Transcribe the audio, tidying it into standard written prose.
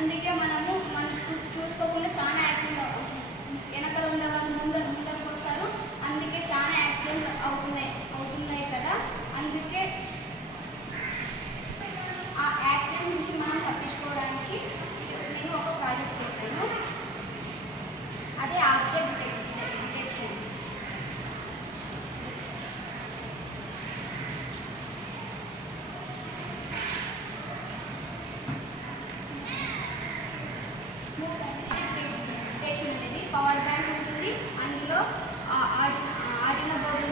అందుకే మనము చూసుకోకుండా చాలా యాక్సిడెంట్ వెనకాల ఉన్న వాళ్ళు ముందరకు వస్తారు. అందుకే చాలా యాక్సిడెంట్ అవుతున్నాయి కదా. అందుకే ఆ యాక్సిడెంట్ నుంచి మనం తప్పించుకోవడానికి నేను ఒక ప్రాజెక్ట్ చేశాను. అదే ఆబ్జెక్ట్ డిటెక్షన్. డిటెక్షన్ అనేది పవర్ బ్యాంక్ ఉంటుంది. అందులో ఆడిన బోర్డు